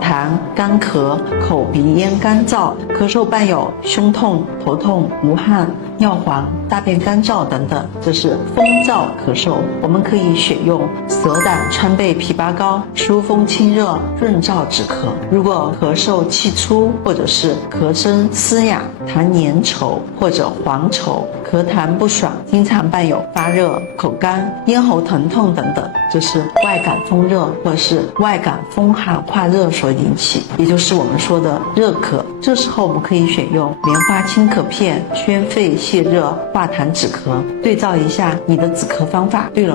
痰、干咳、口鼻咽干燥、咳嗽伴有胸痛、头痛、无汗、尿黄、大便干燥等等，这是风燥咳嗽。我们可以选用蛇胆川贝枇杷膏，疏风清热、润燥止咳。如果咳嗽气粗，或者是咳声嘶哑、痰粘稠或者黄稠、咳痰不爽，经常伴有发热、口干、咽喉疼痛等等，这是外感风热或者是外感风寒化热所引起，也就是我们说的热咳。这时候我们可以选用棉花清咳片，宣肺泻热、化痰止咳。对照一下你的止咳方法，对了没？